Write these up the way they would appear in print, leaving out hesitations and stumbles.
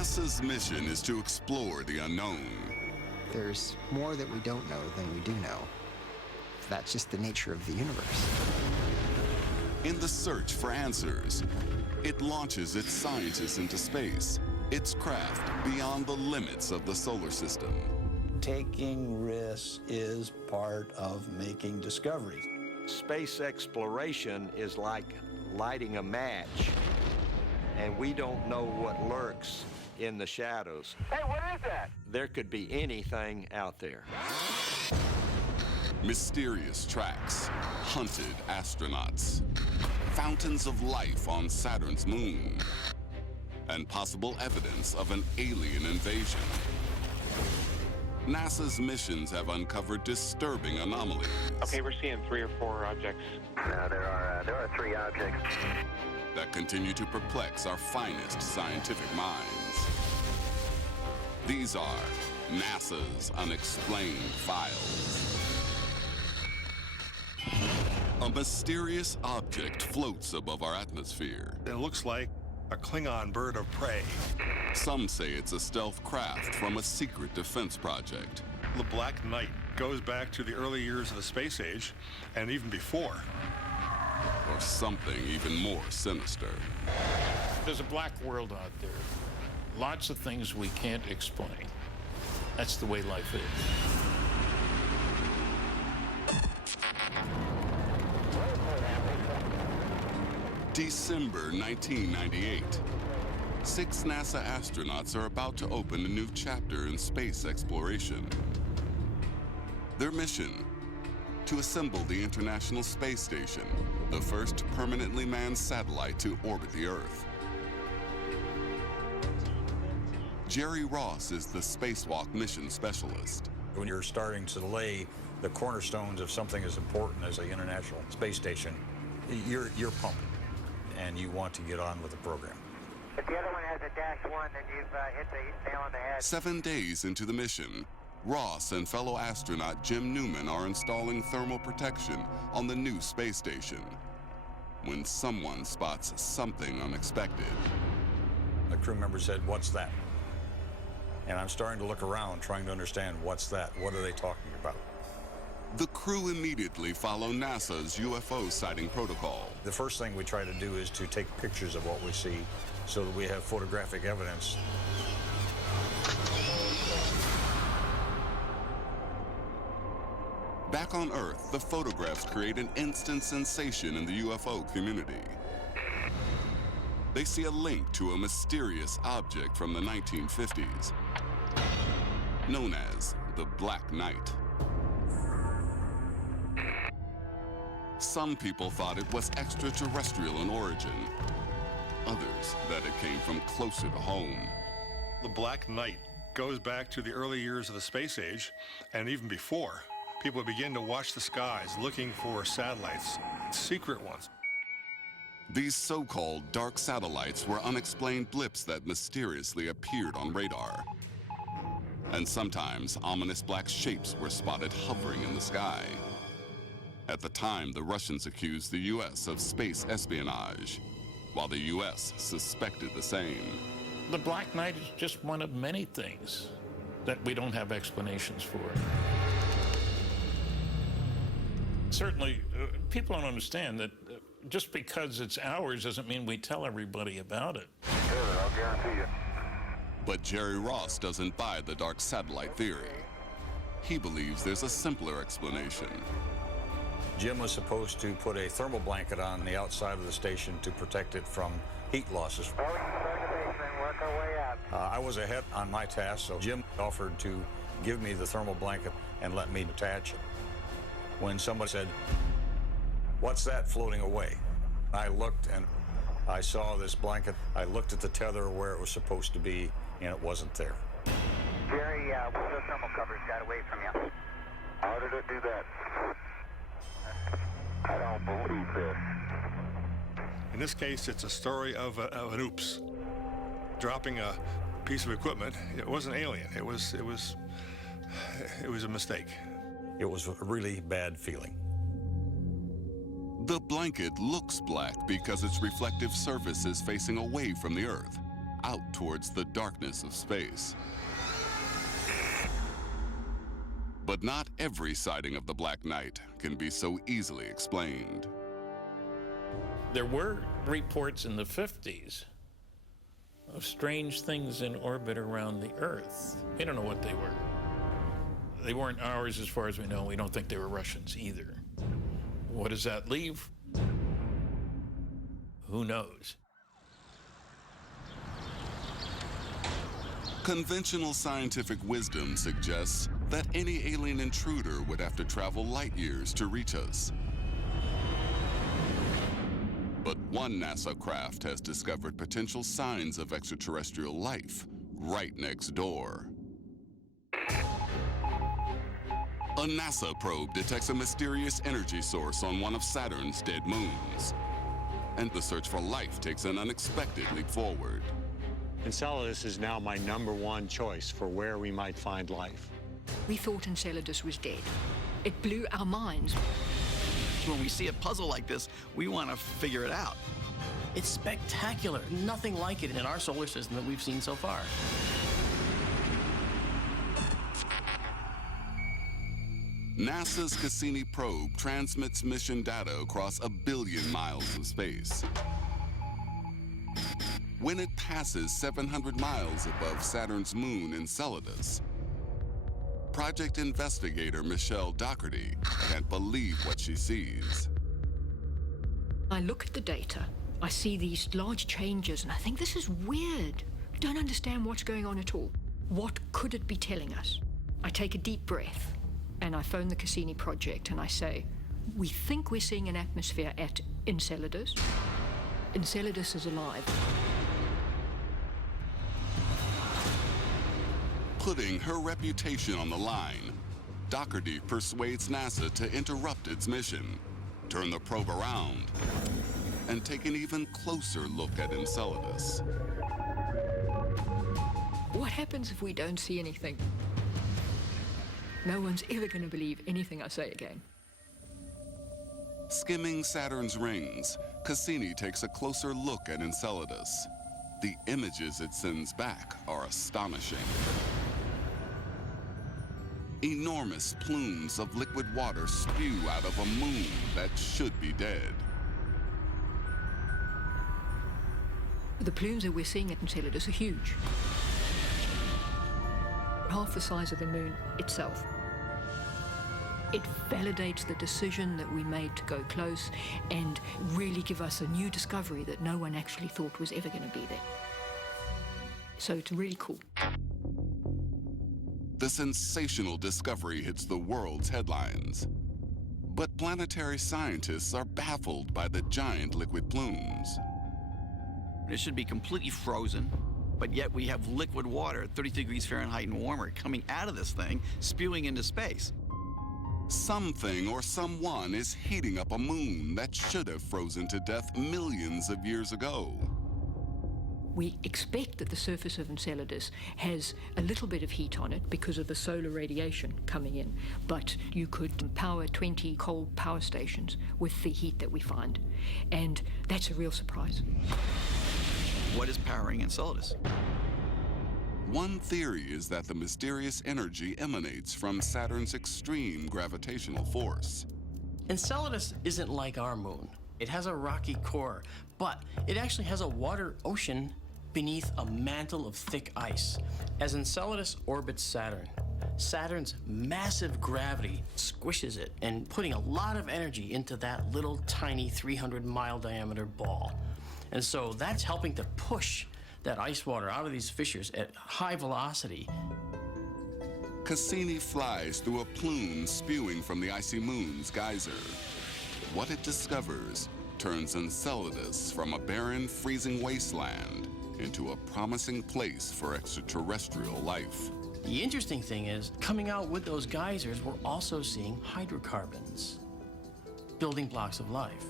NASA's mission is to explore the unknown. There's more that we don't know than we do know. That's just the nature of the universe. In the search for answers, it launches its scientists into space, its craft beyond the limits of the solar system. Taking risks is part of making discoveries. Space exploration is like lighting a match, and we don't know what lurks in the shadows. Hey, what is that? There could be anything out there. Mysterious tracks, hunted astronauts, fountains of life on Saturn's moon, and possible evidence of an alien invasion. NASA's missions have uncovered disturbing anomalies. Okay, we're seeing 3 or 4 objects. There are 3 objects that continue to perplex our finest scientific minds. These are NASA's Unexplained Files. A mysterious object floats above our atmosphere. It looks like a Klingon bird of prey. Some say it's a stealth craft from a secret defense project. The Black Knight goes back to the early years of the space age, and even before. Or something even more sinister. There's a black world out there. Lots of things we can't explain. That's the way life is. December 1998. 6 NASA astronauts are about to open a new chapter in space exploration. Their mission: to assemble the International Space Station, the first permanently manned satellite to orbit the Earth. Jerry Ross is the spacewalk mission specialist. When you're starting to lay the cornerstones of something as important as the International Space Station, you're pumped, and you want to get on with the program. If the other one has a -1, then you've hit the nail on the head. 7 days into the mission, Ross and fellow astronaut Jim Newman are installing thermal protection on the new space station when someone spots something unexpected. A crew member said, "What's that?" And I'm starting to look around, trying to understand what's that? What are they talking about? The crew immediately follow NASA's UFO sighting protocol. The first thing we try to do is to take pictures of what we see so that we have photographic evidence. Back on Earth, the photographs create an instant sensation in the UFO community. They see a link to a mysterious object from the 1950s, known as the Black Knight. Some people thought it was extraterrestrial in origin, others that it came from closer to home. The Black Knight goes back to the early years of the space age, and even before. People begin to watch the skies looking for satellites, secret ones. These so-called dark satellites were unexplained blips that mysteriously appeared on radar. And sometimes ominous black shapes were spotted hovering in the sky. At the time, the Russians accused the U.S. of space espionage, while the U.S. suspected the same. The Black Knight is just one of many things that we don't have explanations for. Certainly, people don't understand that just because it's ours doesn't mean we tell everybody about it. Good, I'll guarantee you. But Jerry Ross doesn't buy the dark satellite theory. He believes there's a simpler explanation. Jim was supposed to put a thermal blanket on the outside of the station to protect it from heat losses. Well, we can start the basement, work our way up. I was ahead on my task, so Jim offered to give me the thermal blanket and let me attach it. When somebody said, "What's that floating away?" I looked and I saw this blanket. I looked at the tether where it was supposed to be, and it wasn't there. Jerry, the thermal covers got away from you. How did it do that? I don't believe this. In this case, it's a story of an oops. Dropping a piece of equipment. It wasn't alien. It was a mistake. It was a really bad feeling. The blanket looks black because its reflective surface is facing away from the Earth. out towards the darkness of space. But not every sighting of the Black Knight can be so easily explained. There were reports in the 50s of strange things in orbit around the Earth. We don't know what they were. They weren't ours as far as we know. We don't think they were Russians either. What does that leave? Who knows? Conventional scientific wisdom suggests that any alien intruder would have to travel light years to reach us. But one NASA craft has discovered potential signs of extraterrestrial life right next door. A NASA probe detects a mysterious energy source on one of Saturn's dead moons. And the search for life takes an unexpected leap forward. Enceladus is now my #1 choice for where we might find life. We thought Enceladus was dead. It blew our minds. When we see a puzzle like this, we want to figure it out. It's spectacular. Nothing like it in our solar system that we've seen so far. NASA's Cassini probe transmits mission data across 1 billion miles of space. When it passes 700 miles above Saturn's moon Enceladus, project investigator Michelle Doherty can't believe what she sees. I look at the data. I see these large changes, and I think this is weird. I don't understand what's going on at all. What could it be telling us? I take a deep breath, and I phone the Cassini project, and I say, we think we're seeing an atmosphere at Enceladus. Enceladus is alive. Putting her reputation on the line, Doherty persuades NASA to interrupt its mission, turn the probe around, and take an even closer look at Enceladus. What happens if we don't see anything? No one's ever going to believe anything I say again. Skimming Saturn's rings, Cassini takes a closer look at Enceladus. The images it sends back are astonishing. Enormous plumes of liquid water spew out of a moon that should be dead. The plumes that we're seeing at Enceladus are huge. Half the size of the moon itself. It validates the decision that we made to go close and really give us a new discovery that no one actually thought was ever going to be there. So it's really cool. The sensational discovery hits the world's headlines. But planetary scientists are baffled by the giant liquid plumes. It should be completely frozen, but yet we have liquid water at 30 degrees Fahrenheit and warmer coming out of this thing, spewing into space. Something or someone is heating up a moon that should have frozen to death millions of years ago. We expect that the surface of Enceladus has a little bit of heat on it because of the solar radiation coming in, but you could power 20 coal power stations with the heat that we find, and that's a real surprise. What is powering Enceladus? One theory is that the mysterious energy emanates from Saturn's extreme gravitational force. Enceladus isn't like our moon. It has a rocky core, but it actually has a water ocean beneath a mantle of thick ice. As Enceladus orbits Saturn, Saturn's massive gravity squishes it and putting a lot of energy into that little tiny 300-mile diameter ball. And so that's helping to push that ice water out of these fissures at high velocity. Cassini flies through a plume spewing from the icy moon's geyser. What it discovers turns Enceladus from a barren, freezing wasteland into a promising place for extraterrestrial life. The interesting thing is, coming out with those geysers, we're also seeing hydrocarbons, building blocks of life.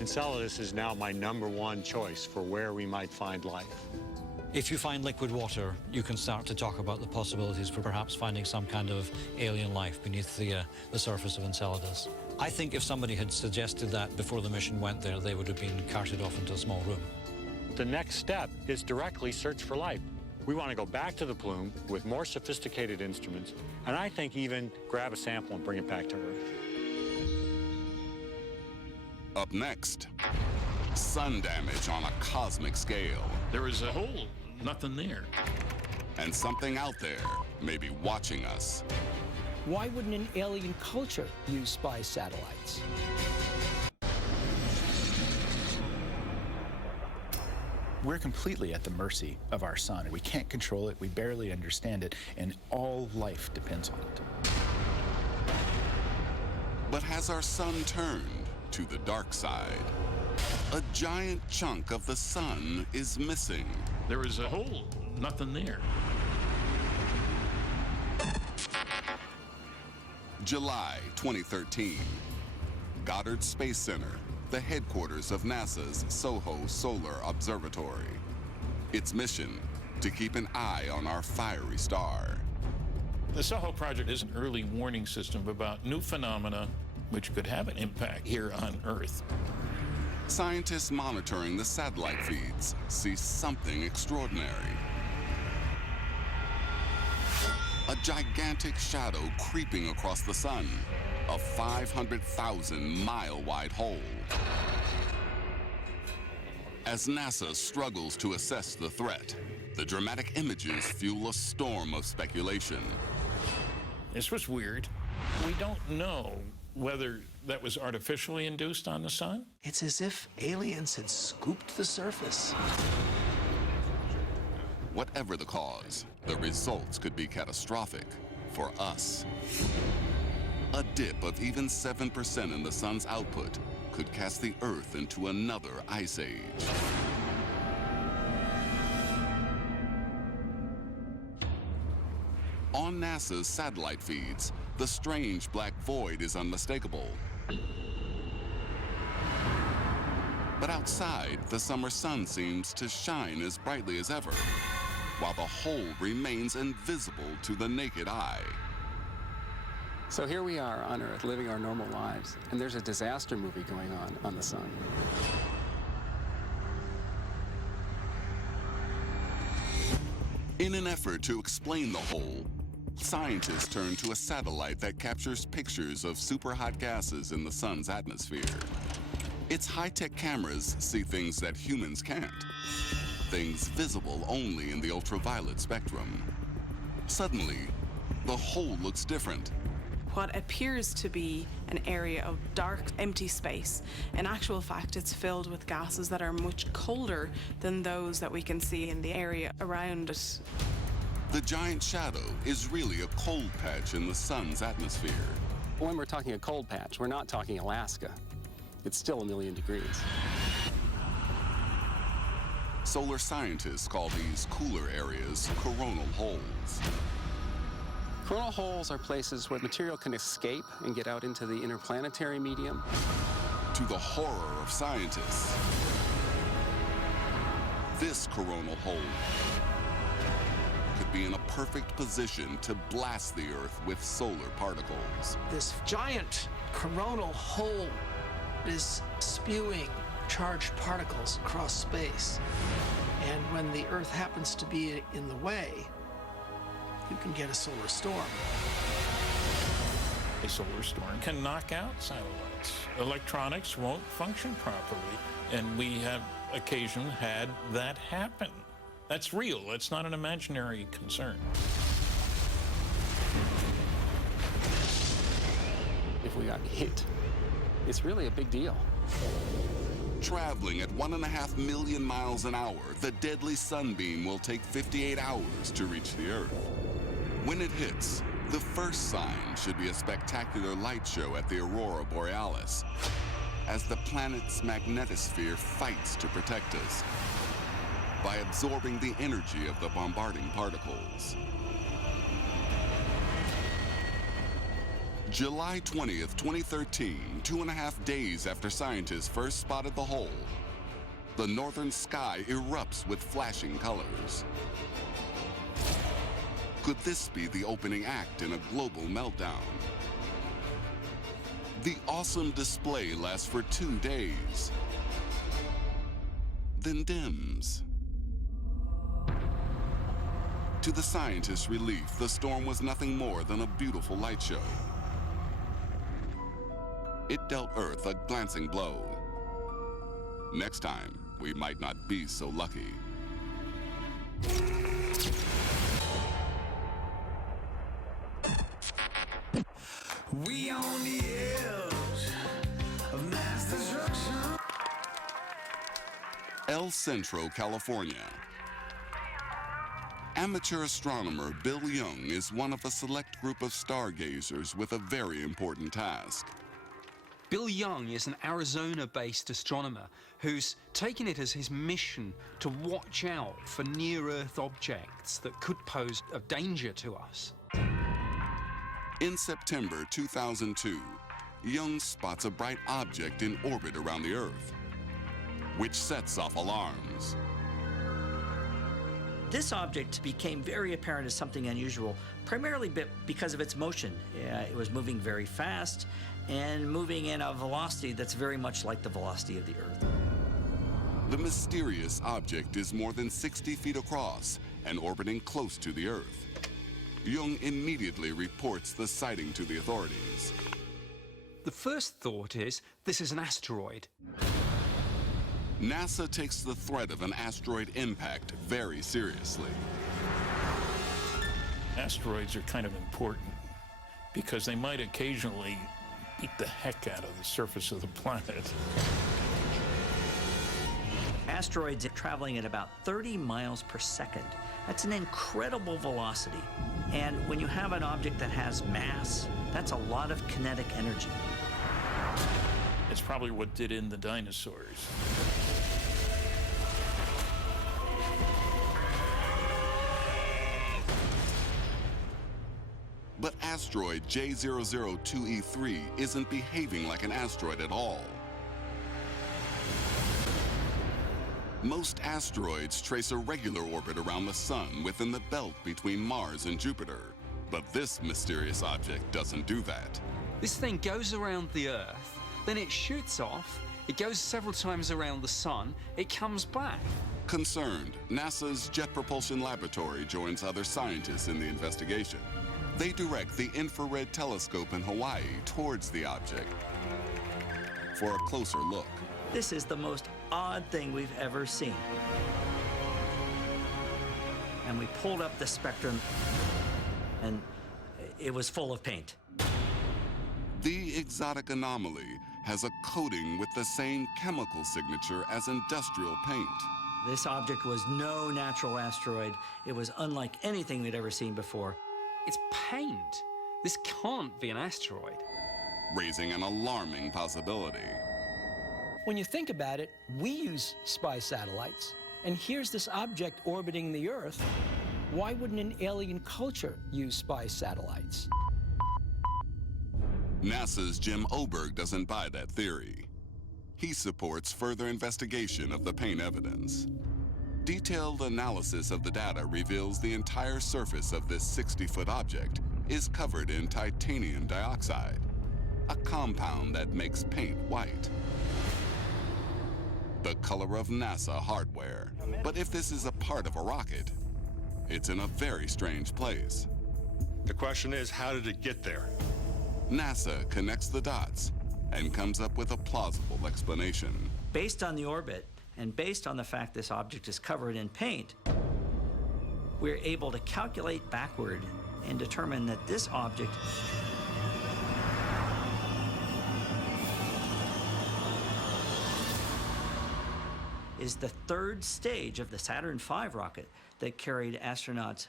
Enceladus is now my #1 choice for where we might find life. If you find liquid water, you can start to talk about the possibilities for perhaps finding some kind of alien life beneath the surface of Enceladus. I think if somebody had suggested that before the mission went there, they would have been carted off into a small room. The next step is directly search for life. We want to go back to the plume with more sophisticated instruments, and I think even grab a sample and bring it back to Earth. Up next, sun damage on a cosmic scale. There is a hole, nothing there. And something out there may be watching us. Why wouldn't an alien culture use spy satellites? We're completely at the mercy of our sun. We can't control it, we barely understand it, and all life depends on it. But has our sun turned to the dark side? A giant chunk of the sun is missing. There is a hole, nothing there. July 2013. Goddard Space Center, the headquarters of NASA's SOHO Solar Observatory. Its mission, to keep an eye on our fiery star. The SOHO project is an early warning system about new phenomena which could have an impact here on Earth. Scientists monitoring the satellite feeds see something extraordinary. A gigantic shadow creeping across the sun, a 500,000-mile-wide hole. As NASA struggles to assess the threat, the dramatic images fuel a storm of speculation. This was weird. We don't know whether that was artificially induced on the sun. It's as if aliens had scooped the surface. Whatever the cause, the results could be catastrophic for us. A dip of even 7% in the sun's output could cast the Earth into another ice age. On NASA's satellite feeds, the strange black void is unmistakable. But outside, the summer sun seems to shine as brightly as ever, while the hole remains invisible to the naked eye. So here we are on Earth, living our normal lives, and there's a disaster movie going on the sun. In an effort to explain the hole, scientists turn to a satellite that captures pictures of superhot gases in the sun's atmosphere. Its high-tech cameras see things that humans can't. Things visible only in the ultraviolet spectrum. Suddenly, the hole looks different. What appears to be an area of dark, empty space, in actual fact, it's filled with gases that are much colder than those that we can see in the area around it. The giant shadow is really a cold patch in the sun's atmosphere. When we're talking a cold patch, we're not talking Alaska. It's still 1,000,000 degrees. Solar scientists call these cooler areas coronal holes. Coronal holes are places where material can escape and get out into the interplanetary medium. To the horror of scientists, this coronal hole could be in a perfect position to blast the Earth with solar particles. This giant coronal hole is spewing charged particles across space. And when the Earth happens to be in the way, you can get a solar storm. A solar storm can knock out satellites. Electronics won't function properly, and we have occasionally had that happen. That's real. It's not an imaginary concern. If we got hit, it's really a big deal. Traveling at 1.5 million miles an hour, the deadly sunbeam will take 58 hours to reach the Earth. When it hits, the first sign should be a spectacular light show at the Aurora Borealis, as the planet's magnetosphere fights to protect us by absorbing the energy of the bombarding particles. July 20th, 2013, 2.5 days after scientists first spotted the hole, the northern sky erupts with flashing colors. Could this be the opening act in a global meltdown? The awesome display lasts for 2 days. then dims. To the scientists' relief, the storm was nothing more than a beautiful light show. It dealt Earth a glancing blow. Next time, we might not be so lucky. We on the edge of mass destruction. El Centro, California. Amateur astronomer Bill Young is one of a select group of stargazers with a very important task. Bill Young is an Arizona-based astronomer who's taken it as his mission to watch out for near-Earth objects that could pose a danger to us. In September 2002, Young spots a bright object in orbit around the Earth, which sets off alarms. This object became very apparent as something unusual, primarily because of its motion. It was moving very fast and moving in a velocity that's very much like the velocity of the Earth. The mysterious object is more than 60 feet across and orbiting close to the Earth. Young immediately reports the sighting to the authorities. The first thought is, this is an asteroid. NASA takes the threat of an asteroid impact very seriously. Asteroids are kind of important because they might occasionally beat the heck out of the surface of the planet. Asteroids are traveling at about 30 miles per second. That's an incredible velocity. And when you have an object that has mass, that's a lot of kinetic energy. It's probably what did in the dinosaurs. But asteroid J002E3 isn't behaving like an asteroid at all. Most asteroids trace a regular orbit around the sun within the belt between Mars and Jupiter. But this mysterious object doesn't do that. This thing goes around the Earth, then it shoots off, it goes several times around the sun, it comes back. Concerned, NASA's Jet Propulsion Laboratory joins other scientists in the investigation. They direct the infrared telescope in Hawaii towards the object for a closer look. This is the most odd thing we've ever seen. And we pulled up the spectrum, and it was full of paint. The exotic anomaly has a coating with the same chemical signature as industrial paint. This object was no natural asteroid. It was unlike anything we'd ever seen before. It's paint. This can't be an asteroid. Raising an alarming possibility. When you think about it, we use spy satellites, and here's this object orbiting the Earth. Why wouldn't an alien culture use spy satellites? NASA's Jim Oberg doesn't buy that theory. He supports further investigation of the paint evidence. Detailed analysis of the data reveals the entire surface of this 60-foot object is covered in titanium dioxide, a compound that makes paint white. The color of NASA hardware. But if this is a part of a rocket, it's in a very strange place. The question is, how did it get there? NASA connects the dots and comes up with a plausible explanation. Based on the orbit, and based on the fact this object is covered in paint, we're able to calculate backward and determine that this object is the third stage of the Saturn V rocket that carried astronauts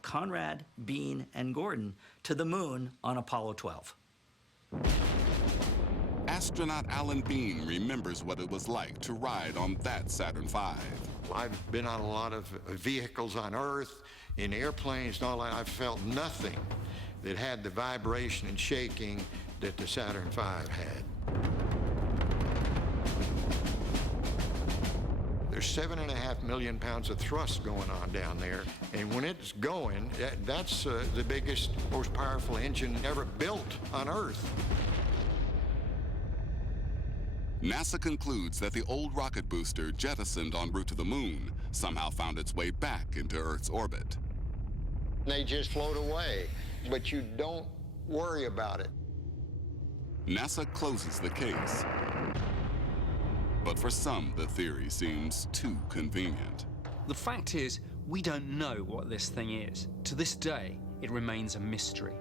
Conrad, Bean, and Gordon to the moon on Apollo 12. Astronaut Alan Bean remembers what it was like to ride on that Saturn V. I've been on a lot of vehicles on Earth, in airplanes and all that. I've felt nothing that had the vibration and shaking that the Saturn V had. There's 7.5 million pounds of thrust going on down there, and when it's going, that's the biggest, most powerful engine ever built on Earth. NASA concludes that the old rocket booster jettisoned en route to the moon somehow found its way back into Earth's orbit. They just float away, but you don't worry about it. NASA closes the case. But for some, the theory seems too convenient. The fact is, we don't know what this thing is. To this day, it remains a mystery.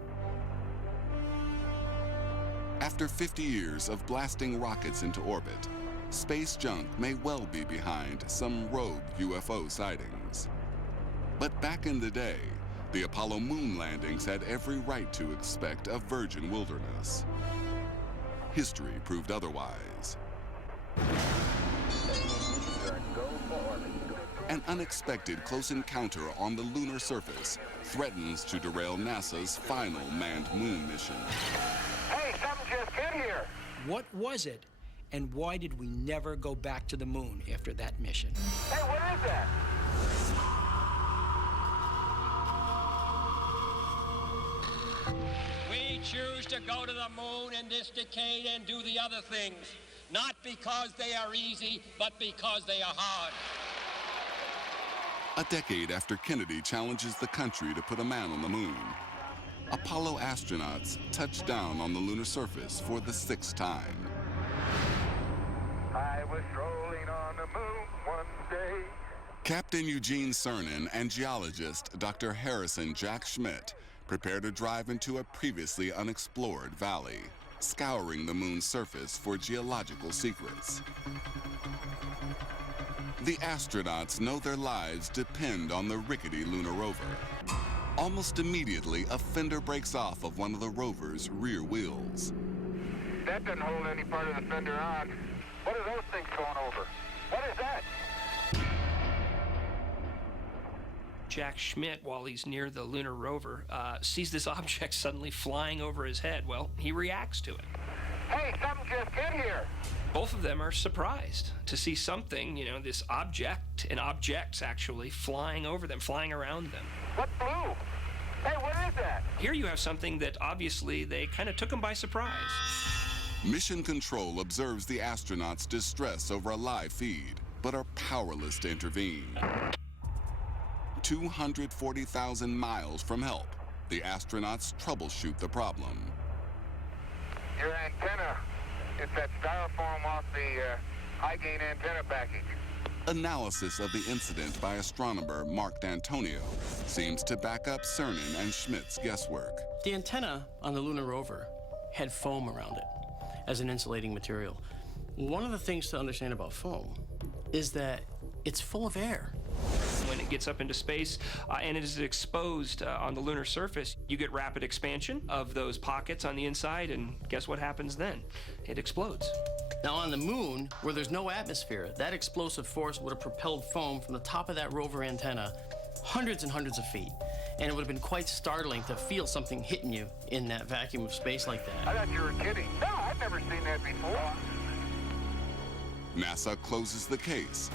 After 50 years of blasting rockets into orbit, space junk may well be behind some rogue UFO sightings. But back in the day, the Apollo moon landings had every right to expect a virgin wilderness. History proved otherwise. An unexpected close encounter on the lunar surface threatens to derail NASA's final manned moon mission. Hey, something just hit here. What was it, and why did we never go back to the moon after that mission? Hey, what is that? We choose to go to the moon in this decade and do the other things, not because they are easy, but because they are hard. A decade after Kennedy challenges the country to put a man on the moon, Apollo astronauts touched down on the lunar surface for the 6th time. I was strolling on the moon one day. Captain Eugene Cernan and geologist Dr. Harrison Jack Schmidt prepare to drive into a previously unexplored valley, scouring the moon's surface for geological secrets. The astronauts know their lives depend on the rickety lunar rover. Almost immediately, a fender breaks off of one of the rover's rear wheels. That doesn't hold any part of the fender on. What are those things going over? What is that? Jack Schmidt, while he's near the lunar rover, sees this object suddenly flying over his head. Well, he reacts to it. Hey, something just hit here. Both of them are surprised to see something, this object and objects actually flying over them, flying around them. What blue? Hey, what is that? Here you have something that obviously they kind of took them by surprise. Mission Control observes the astronauts' distress over a live feed, but are powerless to intervene. 240,000 miles from help, the astronauts troubleshoot the problem. Your antenna. It's that styrofoam off the high-gain antenna package. Analysis of the incident by astronomer Mark D'Antonio seems to back up Cernan and Schmidt's guesswork. The antenna on the lunar rover had foam around it as an insulating material. One of the things to understand about foam is that it's full of air. When it gets up into space and it is exposed on the lunar surface, you get rapid expansion of those pockets on the inside, and guess what happens then? It explodes. Now on the moon, where there's no atmosphere, that explosive force would have propelled foam from the top of that rover antenna hundreds and hundreds of feet. And it would have been quite startling to feel something hitting you in that vacuum of space like that. I thought you were kidding. No, I've never seen that before. NASA closes the case,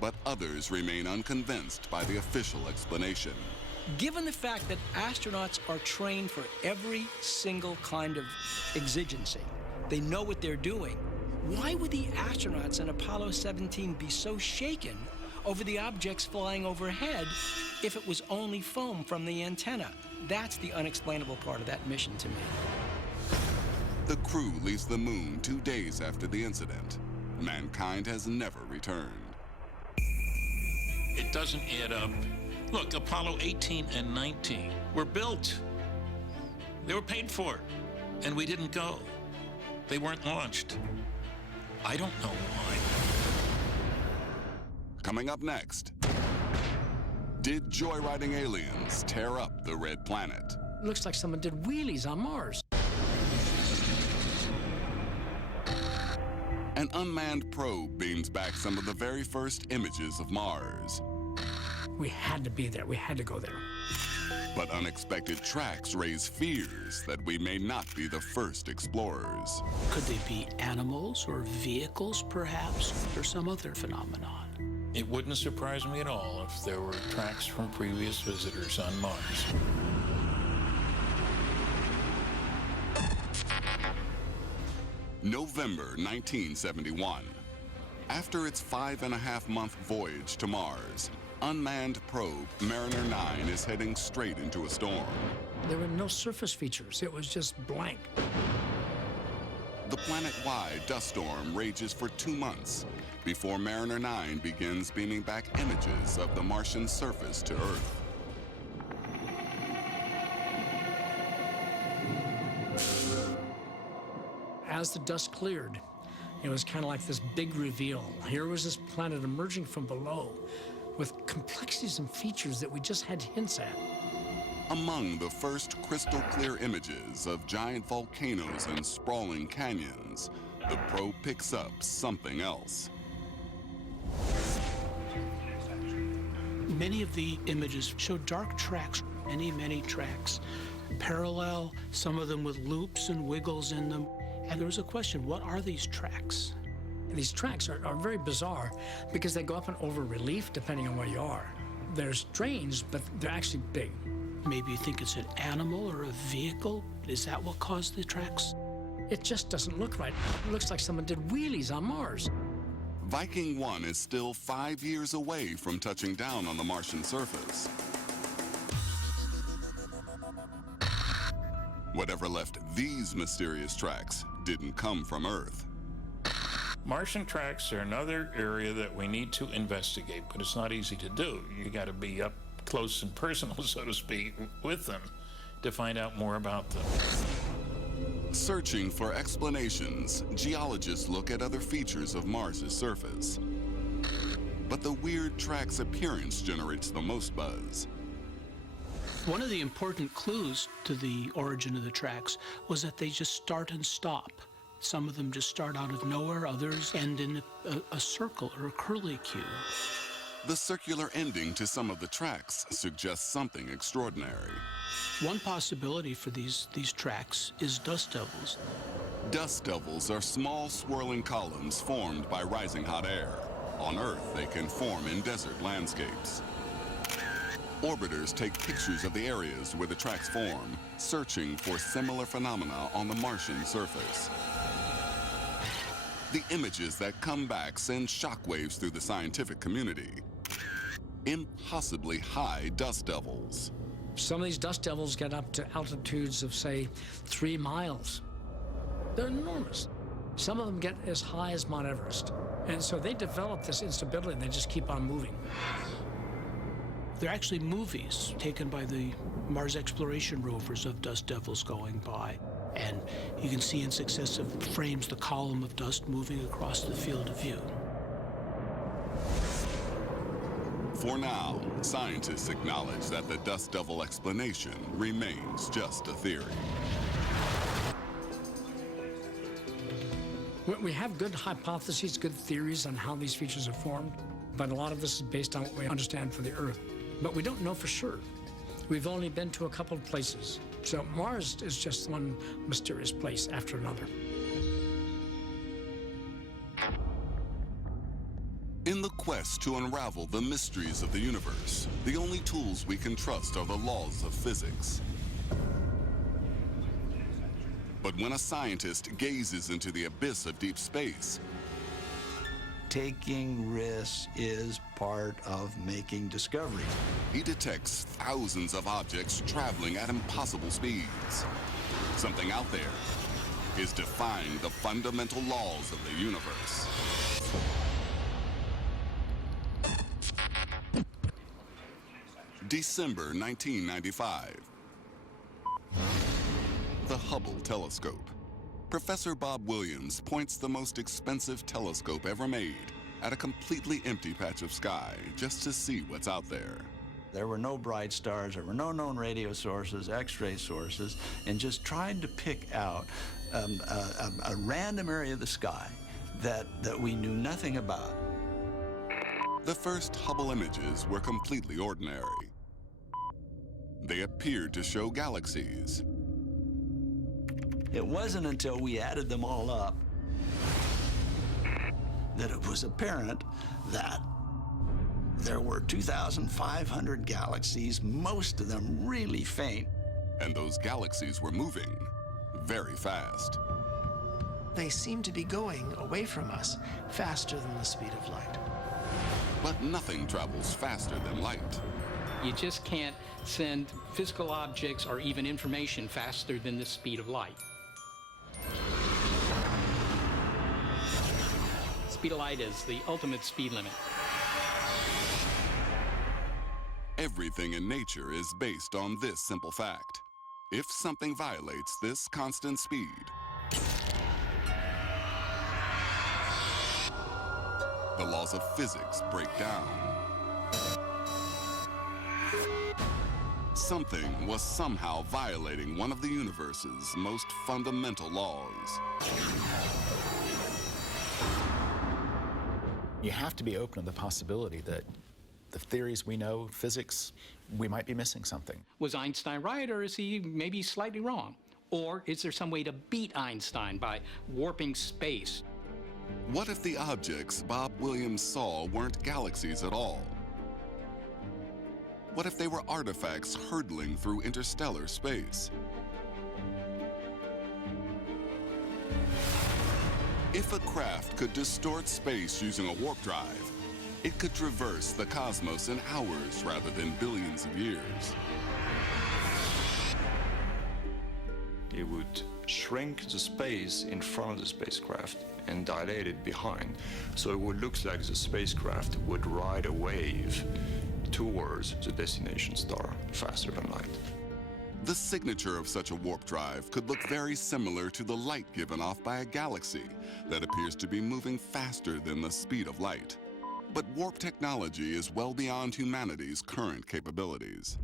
but others remain unconvinced by the official explanation. Given the fact that astronauts are trained for every single kind of exigency, they know what they're doing, why would the astronauts in Apollo 17 be so shaken over the objects flying overhead if it was only foam from the antenna? That's the unexplainable part of that mission to me. The crew leaves the moon 2 days after the incident. Mankind has never returned. It doesn't add up. Look, Apollo 18 and 19 were built. They were paid for, and we didn't go. They weren't launched. I don't know why. Coming up next, did joyriding aliens tear up the red planet? Looks like someone did wheelies on Mars. An unmanned probe beams back some of the very first images of Mars. We had to be there. We had to go there. But unexpected tracks raise fears that we may not be the first explorers. Could they be animals or vehicles, perhaps, or some other phenomenon? It wouldn't surprise me at all if there were tracks from previous visitors on Mars. November 1971. After its 5.5-month voyage to Mars, unmanned probe Mariner 9 is heading straight into a storm. There were no surface features. It was just blank. The planet-wide dust storm rages for 2 months before Mariner 9 begins beaming back images of the Martian surface to Earth. As the dust cleared, it was kind of like this big reveal. Here was this planet emerging from below with complexities and features that we just had hints at. Among the first crystal-clear images of giant volcanoes and sprawling canyons, the probe picks up something else. Many of the images show dark tracks, many tracks, parallel, some of them with loops and wiggles in them. And there was a question, what are these tracks? And these tracks are very bizarre because they go up and over relief depending on where you are. They're strange, but they're actually big. Maybe you think it's an animal or a vehicle? Is that what caused the tracks? It just doesn't look right. It looks like someone did wheelies on Mars. Viking 1 is still 5 years away from touching down on the Martian surface. Whatever left these mysterious tracks didn't come from Earth. Martian tracks are another area that we need to investigate, but it's not easy to do. You got to be up close and personal, so to speak, with them to find out more about them. Searching for explanations, geologists look at other features of Mars's surface. But the weird track's appearance generates the most buzz. One of the important clues to the origin of the tracks was that they just start and stop. Some of them just start out of nowhere, others end in a circle or a curlicue. The circular ending to some of the tracks suggests something extraordinary. One possibility for these tracks is dust devils. Dust devils are small swirling columns formed by rising hot air. On Earth, they can form in desert landscapes. Orbiters take pictures of the areas where the tracks form, searching for similar phenomena on the Martian surface. The images that come back send shockwaves through the scientific community. Impossibly high dust devils. Some of these dust devils get up to altitudes of, say, 3 miles. They're enormous. Some of them get as high as Mount Everest. And so they develop this instability and they just keep on moving. They're actually movies taken by the Mars exploration rovers of dust devils going by. And you can see in successive frames the column of dust moving across the field of view. For now, scientists acknowledge that the dust devil explanation remains just a theory. We have good hypotheses, good theories on how these features are formed, but a lot of this is based on what we understand for the Earth. But we don't know for sure. We've only been to a couple of places. So Mars is just one mysterious place after another. In the quest to unravel the mysteries of the universe, the only tools we can trust are the laws of physics. But when a scientist gazes into the abyss of deep space, taking risks is part of making discoveries. He detects thousands of objects traveling at impossible speeds. Something out there is defying the fundamental laws of the universe. December 1995. The Hubble telescope. Professor Bob Williams points the most expensive telescope ever made at a completely empty patch of sky just to see what's out there. There were no bright stars, there were no known radio sources, X-ray sources, and just tried to pick out a random area of the sky that we knew nothing about. The first Hubble images were completely ordinary. They appeared to show galaxies. It wasn't until we added them all up that it was apparent that there were 2,500 galaxies, most of them really faint. And those galaxies were moving very fast. They seem to be going away from us faster than the speed of light. But nothing travels faster than light. You just can't send physical objects or even information faster than the speed of light. Speed of light is the ultimate speed limit. Everything in nature is based on this simple fact. If something violates this constant speed, the laws of physics break down. Something was somehow violating one of the universe's most fundamental laws. You have to be open to the possibility that the theories we know, physics, we might be missing something. Was Einstein right, or is he maybe slightly wrong? Or is there some way to beat Einstein by warping space? What if the objects Bob Williams saw weren't galaxies at all? What if they were artifacts hurtling through interstellar space? If a craft could distort space using a warp drive, it could traverse the cosmos in hours rather than billions of years. It would shrink the space in front of the spacecraft and dilate it behind. So it would look like the spacecraft would ride a wave towards the destination star faster than light. The signature of such a warp drive could look very similar to the light given off by a galaxy that appears to be moving faster than the speed of light. But warp technology is well beyond humanity's current capabilities.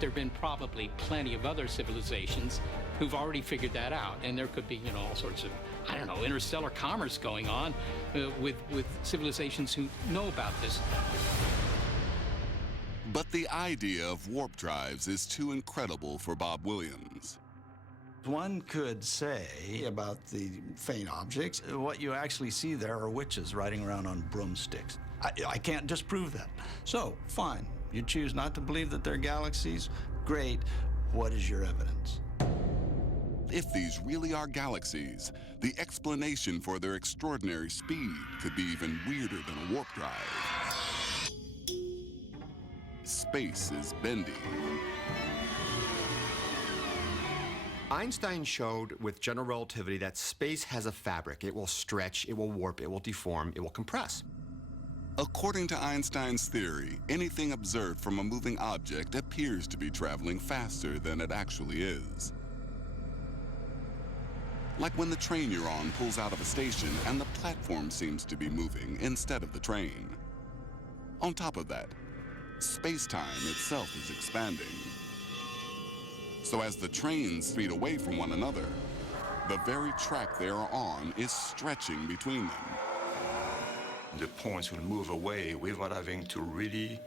There have been probably plenty of other civilizations who've already figured that out, and there could be, all sorts of, interstellar commerce going on with civilizations who know about this. But the idea of warp drives is too incredible for Bob Williams. One could say about the faint objects, what you actually see there are witches riding around on broomsticks. I can't disprove that. So, fine. You choose not to believe that they're galaxies? Great. What is your evidence? If these really are galaxies, the explanation for their extraordinary speed could be even weirder than a warp drive. Space is bendy. Einstein showed with general relativity that space has a fabric. It will stretch, it will warp, it will deform, it will compress. According to Einstein's theory, anything observed from a moving object appears to be traveling faster than it actually is. Like when the train you're on pulls out of a station and the platform seems to be moving instead of the train. On top of that, space-time itself is expanding. So as the trains speed away from one another, the very track they are on is stretching between them. The points will move away without having to really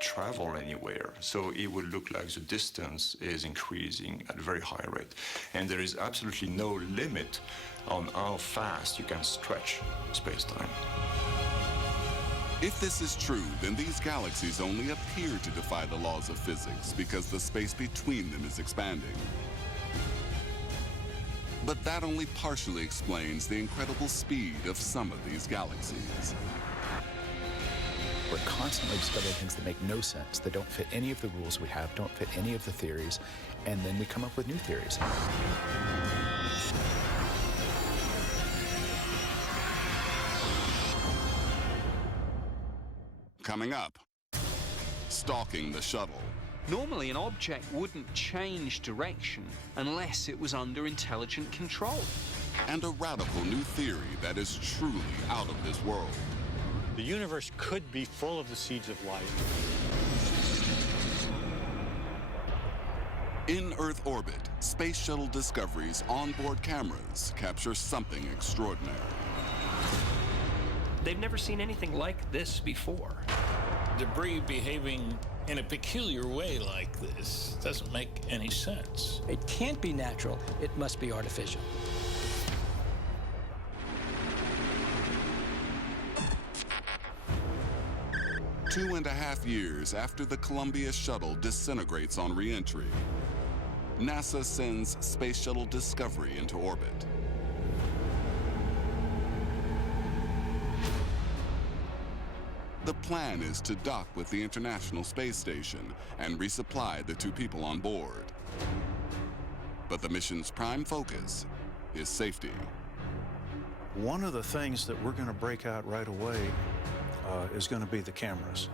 travel anywhere. So it would look like the distance is increasing at a very high rate. And there is absolutely no limit on how fast you can stretch space-time. If this is true, then these galaxies only appear to defy the laws of physics because the space between them is expanding. But that only partially explains the incredible speed of some of these galaxies. We're constantly discovering things that make no sense, that don't fit any of the rules we have, don't fit any of the theories, and then we come up with new theories. Coming up, stalking the shuttle. Normally, an object wouldn't change direction unless it was under intelligent control. And a radical new theory that is truly out of this world. The universe could be full of the seeds of life. In Earth orbit, Space Shuttle Discovery's onboard cameras capture something extraordinary. They've never seen anything like this before. Debris behaving in a peculiar way like this doesn't make any sense. It can't be natural. It must be artificial. 2.5 years after the Columbia shuttle disintegrates on re-entry, NASA sends Space Shuttle Discovery into orbit. The plan is to dock with the International Space Station and resupply the 2 people on board. But the mission's prime focus is safety. One of the things that we're going to break out right away is going to be the cameras.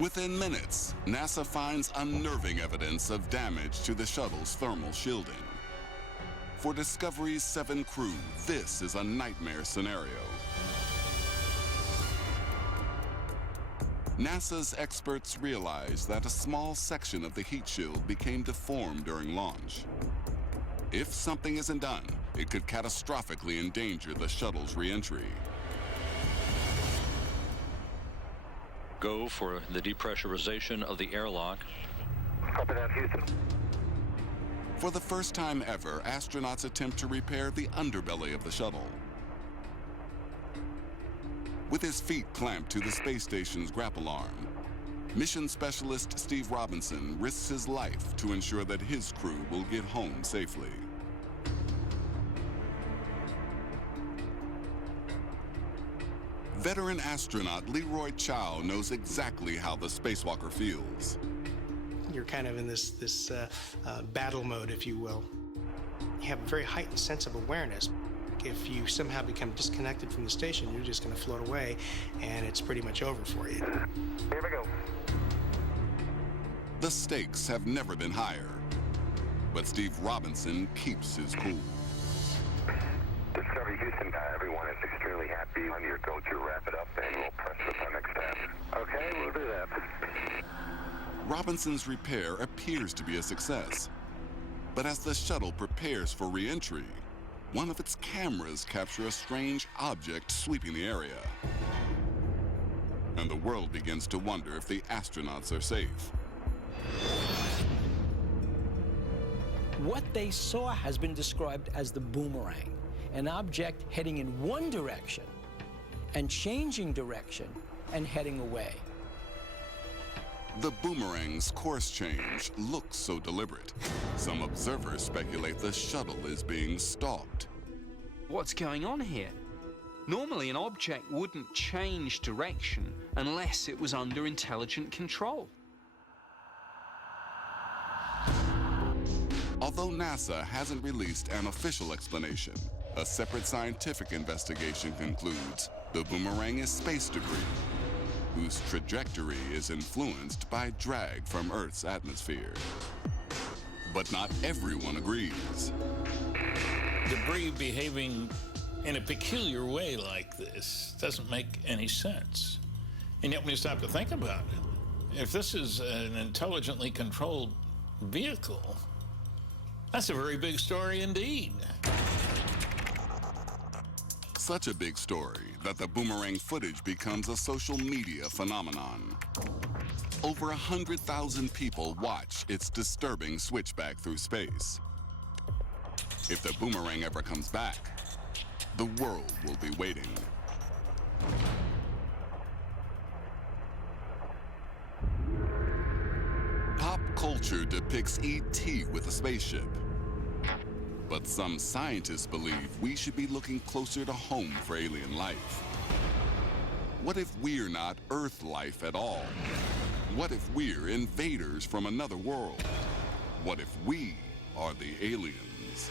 Within minutes, NASA finds unnerving evidence of damage to the shuttle's thermal shielding. For Discovery's 7 crew, this is a nightmare scenario. NASA's experts realize that a small section of the heat shield became deformed during launch. If something isn't done, it could catastrophically endanger the shuttle's re-entry. Go for the depressurization of the airlock. Copy that, Houston. For the first time ever, astronauts attempt to repair the underbelly of the shuttle. With his feet clamped to the space station's grapple arm, mission specialist Steve Robinson risks his life to ensure that his crew will get home safely. Veteran astronaut Leroy Chow knows exactly how the spacewalker feels. You're kind of in this battle mode, if you will. You have a very heightened sense of awareness. If you somehow become disconnected from the station, you're just going to float away, and it's pretty much over for you. Here we go. The stakes have never been higher, but Steve Robinson keeps his cool. Discovery Houston, everyone is extremely happy. On your go to wrap it up, and we'll press with our next step. Okay, we'll do that. Robinson's repair appears to be a success, but as the shuttle prepares for re-entry, one of its cameras captures a strange object sweeping the area. And the world begins to wonder if the astronauts are safe. What they saw has been described as the boomerang, an object heading in one direction and changing direction and heading away. The boomerang's course change looks so deliberate. Some observers speculate the shuttle is being stalked. What's going on here? Normally, an object wouldn't change direction unless it was under intelligent control. Although NASA hasn't released an official explanation, a separate scientific investigation concludes the boomerang is space debris, whose trajectory is influenced by drag from Earth's atmosphere. But not everyone agrees. Debris behaving in a peculiar way like this doesn't make any sense. And yet when you stop to think about it, if this is an intelligently controlled vehicle, that's a very big story indeed. Such a big story that the boomerang footage becomes a social media phenomenon. Over 100,000 people watch its disturbing switchback through space. If the boomerang ever comes back, the world will be waiting. Pop culture depicts E.T. with a spaceship. But some scientists believe we should be looking closer to home for alien life. What if we're not Earth life at all? What if we're invaders from another world? What if we are the aliens?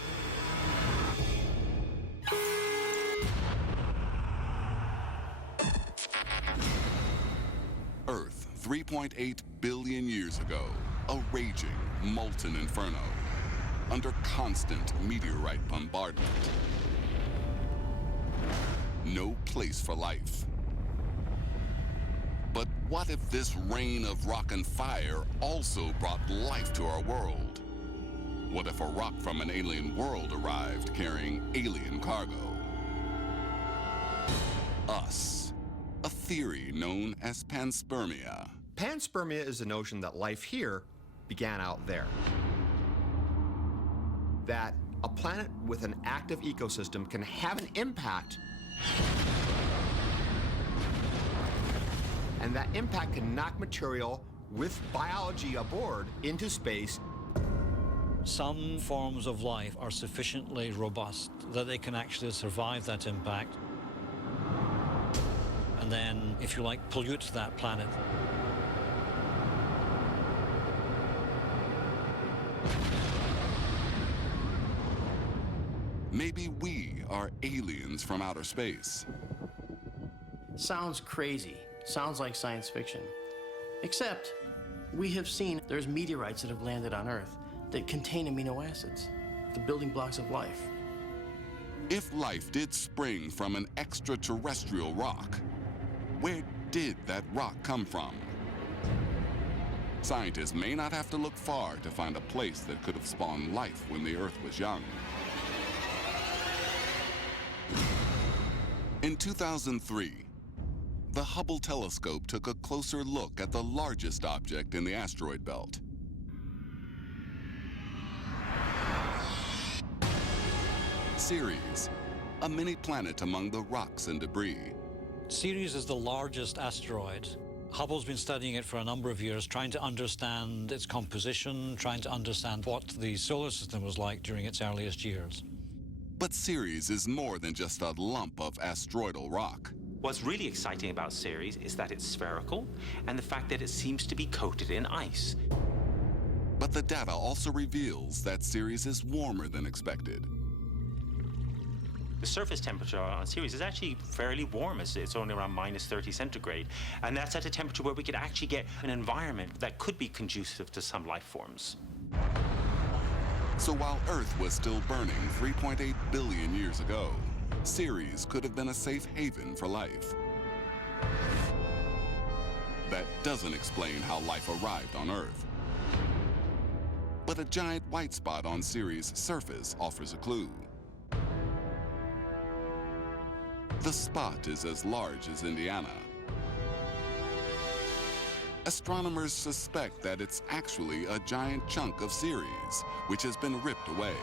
Earth, 3.8 billion years ago, a raging, molten inferno, under constant meteorite bombardment. No place for life. But what if this rain of rock and fire also brought life to our world? What if a rock from an alien world arrived carrying alien cargo? Us. A theory known as panspermia. Panspermia is the notion that life here began out there. That a planet with an active ecosystem can have an impact and that impact can knock material with biology aboard into space. Some forms of life are sufficiently robust that they can actually survive that impact and then, if you like, pollute that planet. Maybe we are aliens from outer space. Sounds crazy. Sounds like science fiction. Except, we have seen there's meteorites that have landed on Earth that contain amino acids, the building blocks of life. If life did spring from an extraterrestrial rock, where did that rock come from? Scientists may not have to look far to find a place that could have spawned life when the Earth was young. In 2003, the Hubble telescope took a closer look at the largest object in the asteroid belt. Ceres, a mini-planet among the rocks and debris. Ceres is the largest asteroid. Hubble's been studying it for a number of years, trying to understand its composition, trying to understand what the solar system was like during its earliest years. But Ceres is more than just a lump of asteroidal rock. What's really exciting about Ceres is that it's spherical and the fact that it seems to be coated in ice. But the data also reveals that Ceres is warmer than expected. The surface temperature on Ceres is actually fairly warm. It's only around -30 centigrade. And that's at a temperature where we could actually get an environment that could be conducive to some life forms. So while Earth was still burning 3.8 billion years ago, Ceres could have been a safe haven for life. That doesn't explain how life arrived on Earth. But a giant white spot on Ceres' surface offers a clue. The spot is as large as Indiana. Astronomers suspect that it's actually a giant chunk of Ceres, which has been ripped away.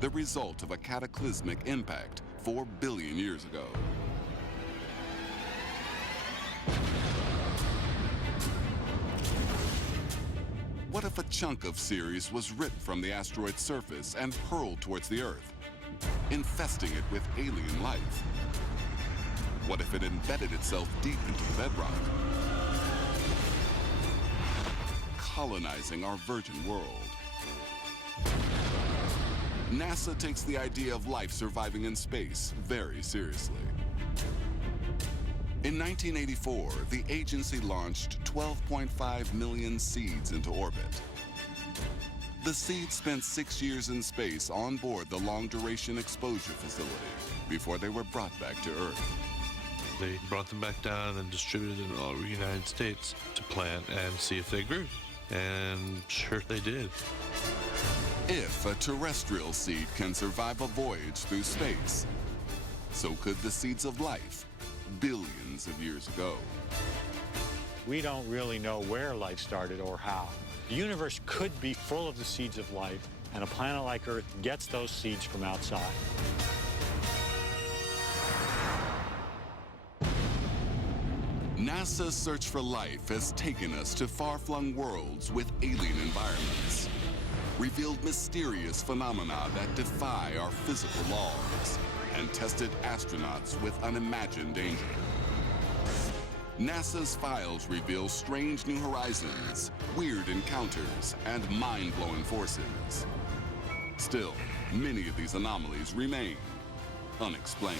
The result of a cataclysmic impact 4 billion years ago. What if a chunk of Ceres was ripped from the asteroid's surface and hurled towards the Earth, infesting it with alien life? What if it embedded itself deep into the bedrock, colonizing our virgin world? NASA takes the idea of life surviving in space very seriously. In 1984, the agency launched 12.5 million seeds into orbit. The seeds spent 6 years in space on board the long-duration exposure facility before they were brought back to Earth. They brought them back down and distributed them all over the United States to plant and see if they grew. And sure they did. If a terrestrial seed can survive a voyage through space, so could the seeds of life billions of years ago. We don't really know where life started or how. The universe could be full of the seeds of life, and a planet like Earth gets those seeds from outside. NASA's search for life has taken us to far-flung worlds with alien environments, revealed mysterious phenomena that defy our physical laws, and tested astronauts with unimagined danger. NASA's files reveal strange new horizons, weird encounters, and mind-blowing forces. Still, many of these anomalies remain unexplained.